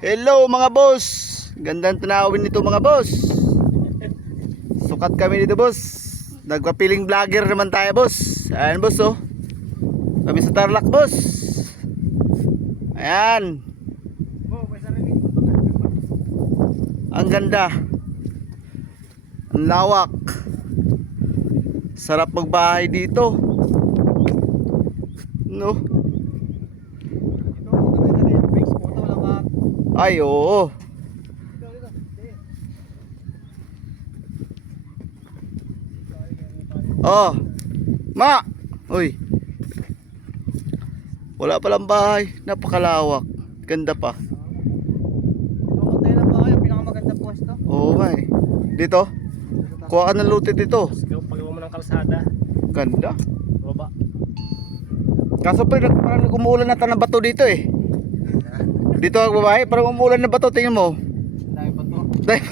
Hello mga boss. Gandang tanawin nito mga boss. Sukat kami dito boss. Nagpapiling vlogger naman tayo boss. Ayan boss oh. Kami sa Tarlac boss. Ayan. Ang ganda. Ang lawak. Sarap magbahay dito. No. Ay oo. Oh. Ma. Uy. Wala palang bahay. Napakalawak. Ganda pa. Tayo ng bahay, ang pinakamaganda pwesto. Oo nga eh. Dito. Kuha ka ng lote dito. Pagawa mo ng kalsada. Ganda. Baba. Kaso parang umuulan na ng bato dito eh. Dito ang babae, parang umuulan na bato. Tingnan mo. Dahil pa to. Dahil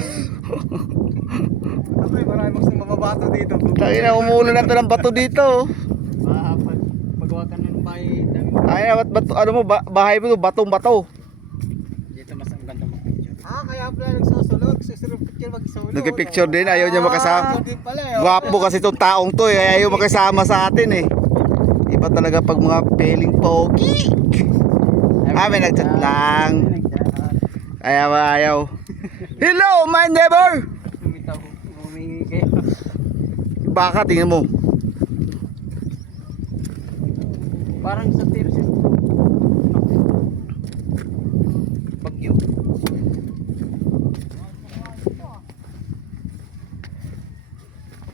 Okay, marami magsang mababato dito. Tangin na umuulan na ng bato dito. Pagawa ka na ng bahay. Ay, bato, ano mo, bahay mo, batong bato. Dito mas ang ganda mag-picture. Kaya pala nagsusulog. Susulog picture magsulog. Nagpipicture din, ayaw niya makasama. Di pala eh. Gwapo kasi itong taong to eh, ayaw makasama sa atin eh. Iba talaga pag mga peling pogi. May nagchat lang. Ayaw. Hello my neighbor. Humingi kayo. Baka tingnan mo. Parang sa Tirsis. Bagyo.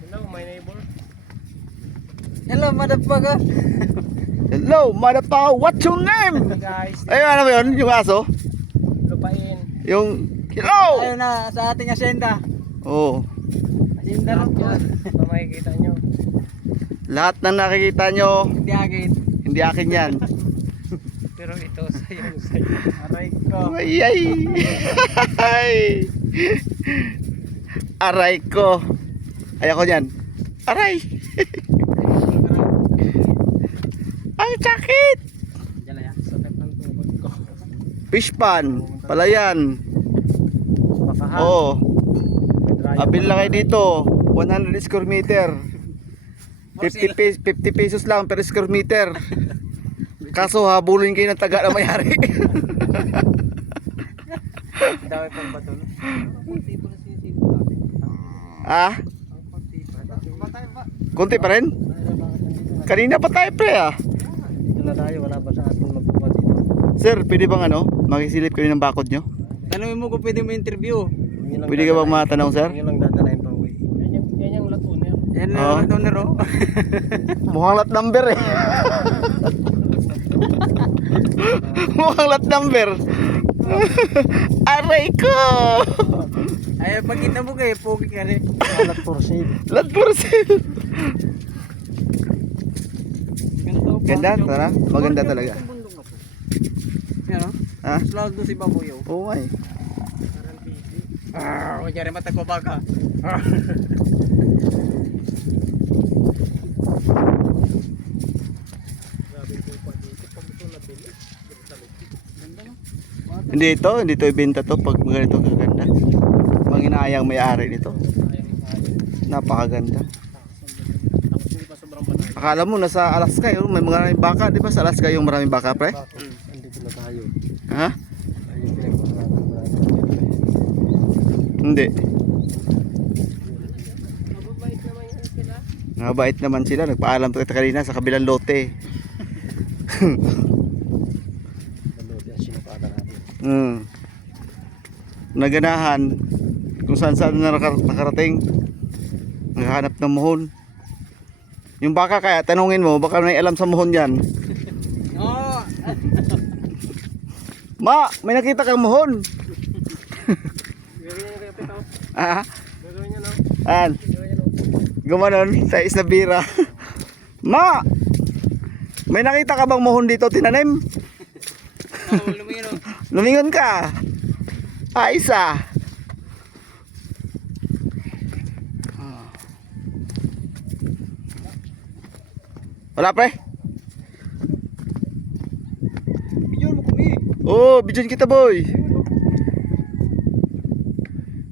Hello my neighbor. Hello motherfucker. Hello motherfucker, what's your name? Guys, Ayun, ano ba yun? Yung aso? lupain. Yung hello. Ayun na sa ating asyenda. Oh. Asyenda lang po. Ito makikita nyo. Lahat na nakikita nyo, Hindi agad. hindi akin yan. Pero ito sa'yo. Aray ko. Ay. Aray ko. Ayoko yan. Aray. Ang sakit. Diyan na yan. Sakit ng tubod ko. Fish pan. Pala yan. Papahan. Oo. Abil lang kayo dito. 100 square meter. 50 pesos lang per square meter. Kaso habulin kayo ng taga na mayari. Dami pang baton. Kunti pa kasi yung Ah? pa. Kunti pa rin? Kanina pa tayo pre ah. Dito na tayo. Wala ba sa ating magpupa dito? Sir, pwede bang makisilip kayo ng bakod nyo? Tanungin mo kung pwede mo interview. Pwede ka bang matanong sir? Yun ang dadalayin pa uwi. Yan yung latuner. Yan Oo. yung latuner oh. Mukhang lot number eh. Mukhang lot number. Aray ko. Ay, pagkita mo kayo, pogi ka rin. Lat for sale. Lot for sale. Ganda, Ganda, tara. Maganda talaga. Yan o. Ha? Slag doon si Babuyo. Oo nga eh. Kunyari matagpaba ka. Hindi ito ibenta to pag ganito kaganda. Manginayang may-ari nito. Napakaganda. Akala mo nasa Alaska yun, may maraming baka, di ba? Sa Alaska yung maraming baka, pre? Andito na tayo. Ha? Hindi. Mabait naman sila. Nagpaalam pa kita kanina sa kabilang lote. Naganahan kung saan saan na nakarating. Naghahanap ng muhon. Yung baka kaya tanungin mo, baka may alam sa muhon yan. Oo. Ma, may nakita kang muhon. Ah, Gagawin niya no? an. Gumanon sa isnabira. Ma, may nakita ka bang muhon dito tinanim? Oo, lumino. Lumingon ka. Isa. Wala pre? Bigyan mo kami. Oh, bidyohan kita boy.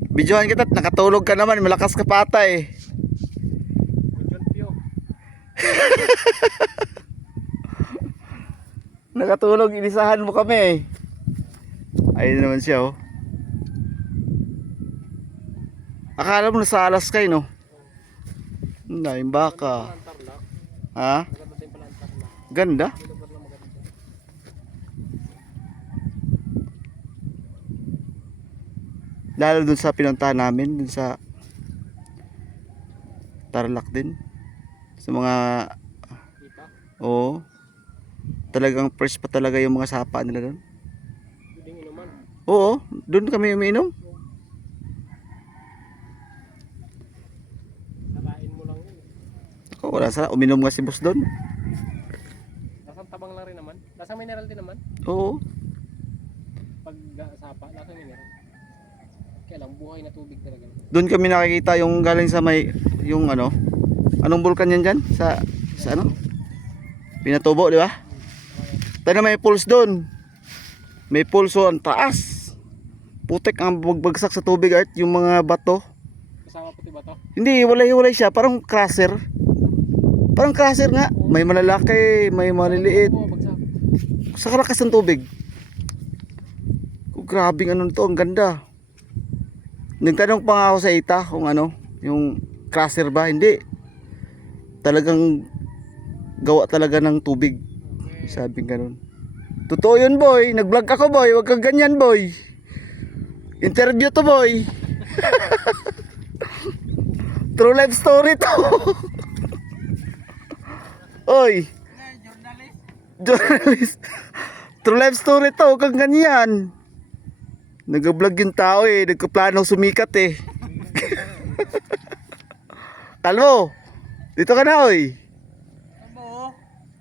Bidyohan kita at nakatulog ka naman. Malakas ka pa ata eh. Nakatulog, inisahan mo kami eh. Ayun naman siya oh. Akala mo nasa Alaska no? Yung baka. Ha? Ganda? Lalo dun sa pinuntahan namin, dun sa Tarlac din. Sa mga oo. Talagang fresh pa talaga yung mga sapa nila doon. Oo, doon kami umiinom. Nakain mo lang yun. Ako, wala sa uminom nga si boss doon. Lasang tabang lang rin naman. Lasang mineral din naman. Oo. Pag sapa, lasang mineral. Kaya lang, buhay na tubig talaga. Doon kami nakikita yung galing sa may yung ano. Anong bulkan yan dyan? Sa ano? Pinatubo, di ba? Tayo na may pulse doon. May pulse ang taas. Putek ang bagbagsak sa tubig at yung mga bato. Kasama puti ba to? Hindi, walay-walay siya. Parang crusher. Parang crusher nga. May malalaki, may maliliit. Oo, bagsak. Sa kalakas ng tubig. Oh, grabing ano nito, ang ganda. Nagtanong pa nga ako sa ita kung ano, yung crusher ba? Hindi. Talagang gawa talaga ng tubig. Sabing ganun. Totoo yun boy. Nag-vlog ako boy. Huwag kang ganyan boy. Interview to boy. True life story to. Oy. Journalist. True life story to. Huwag kang ganyan. Nag-vlog yung tao eh. Nagkaplanong sumikat eh. Kalmo. Dito ka na oy.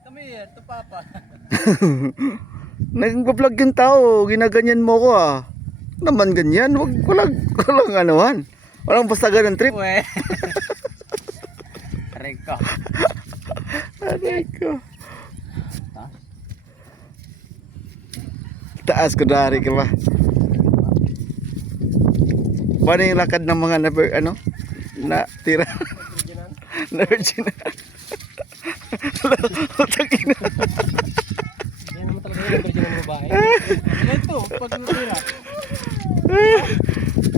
Kami yan, ito papa. Nag-vlog yung tao, ginaganyan mo ko ah. Naman ganyan, walang anuhan. Walang basta ganun trip. Uwe. Aray ka. Aray ko. Taas ko dari ka ba? Paano yung lakad ng mga na tira? Na virgin. Utangin na. Yan naman talaga yung virgin ng babae. Ito, pag natira.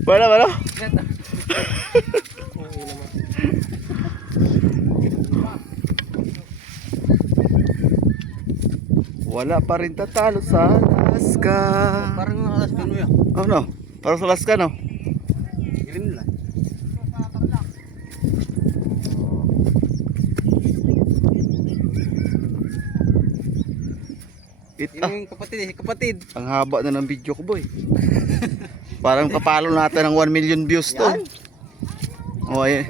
Paano? Ito. Oo naman. Wala pa rin tatalo sa Alaska. Parang yung alas kano yan. Oh no, parang sa Alaska no? Green lang. Yung kapatid. Ang haba na ng video ko boy. Parang papalo natin ng 1 million views to. Oh, ay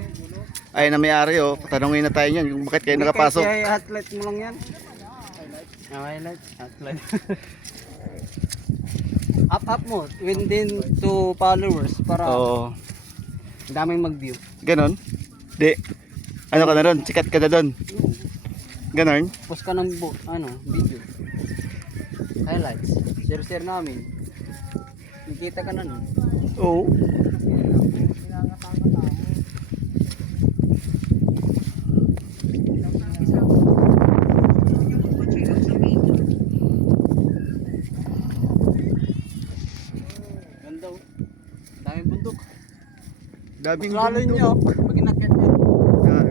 na may-ari oh. Patanungin na tayo niyan kung bakit kayo nakapasok. Kasi highlight mo lang yan. Highlight. Up mo. Within 2 followers para Oo. daming mag-view. Ganon? Di. Ano ka na doon? Sikat ka na doon? Ganon? Post ka ng video. Highlights. Share namin. Nakita ka na nun. Oo. Ganda oh. Daming bundok. Daming Lalo nyo. Pag inakyat nyo. Yan.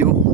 view.